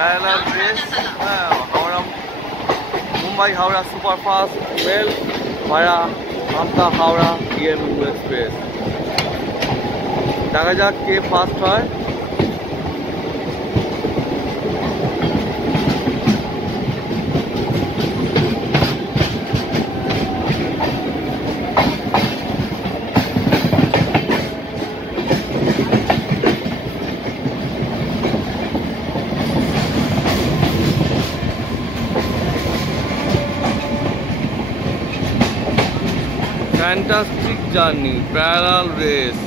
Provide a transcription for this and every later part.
Parallel race, হ্যাঁ, Howrah Mumbai Howrah superfast mail via Amta Howrah EMU express. দেখা যাক কে ফার্স্ট হয়। Fantastic journey parallel race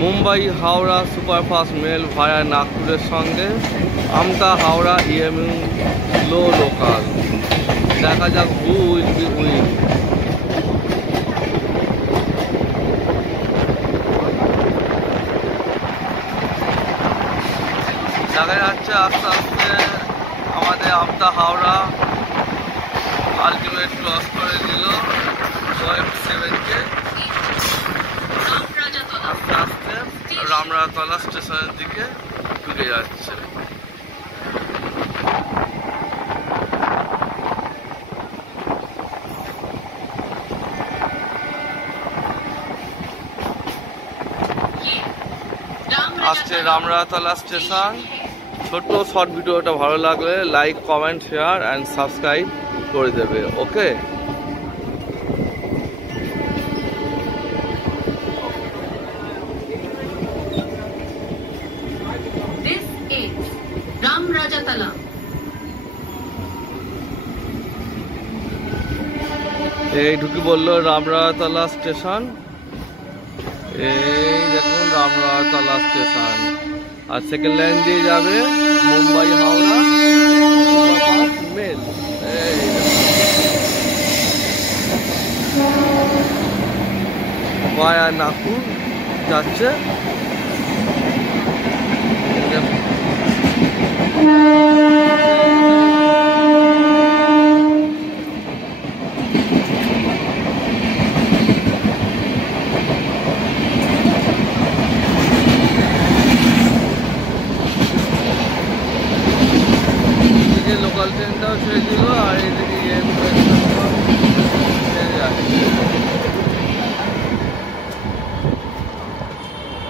Mumbai Howrah superfast mail via নাগপুরের সঙ্গে Amta Howrah EMU slow local. দেখা যাক হু উইল বি উইন। দেখা যাচ্ছে আস্তে আস্তে আমাদের আমতা হাওড়া আলটিমেট ক্রস করে দিল 7কে। আস্তে আস্তে রামরাতলা স্টেশনের দিকে ঢুকে যাচ্ছে। আসছে রামরাতলা স্টেশন। ছোট্ট শর্ট ভিডিওটা ভালো লাগলে like comment share and subscribe করে দেবে। ওকে, এই ঢুকি বললো রামরাতলা স্টেশন। এই দেখুন রামরাতলা স্টেশন। আর সেকেন্ড লাইন দিয়ে যাবে মুম্বাই হাওড়া মেল। ভায়া নাগপুর যাচ্ছে। লোকাল ট্রেনটাও ছেড়ে দিল আর এদিকে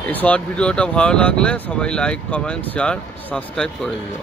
এই শর্ট ভিডিওটা ভালো লাগলে সবাই লাইক কমেন্ট শেয়ার সাবস্ক্রাইব করে দিও।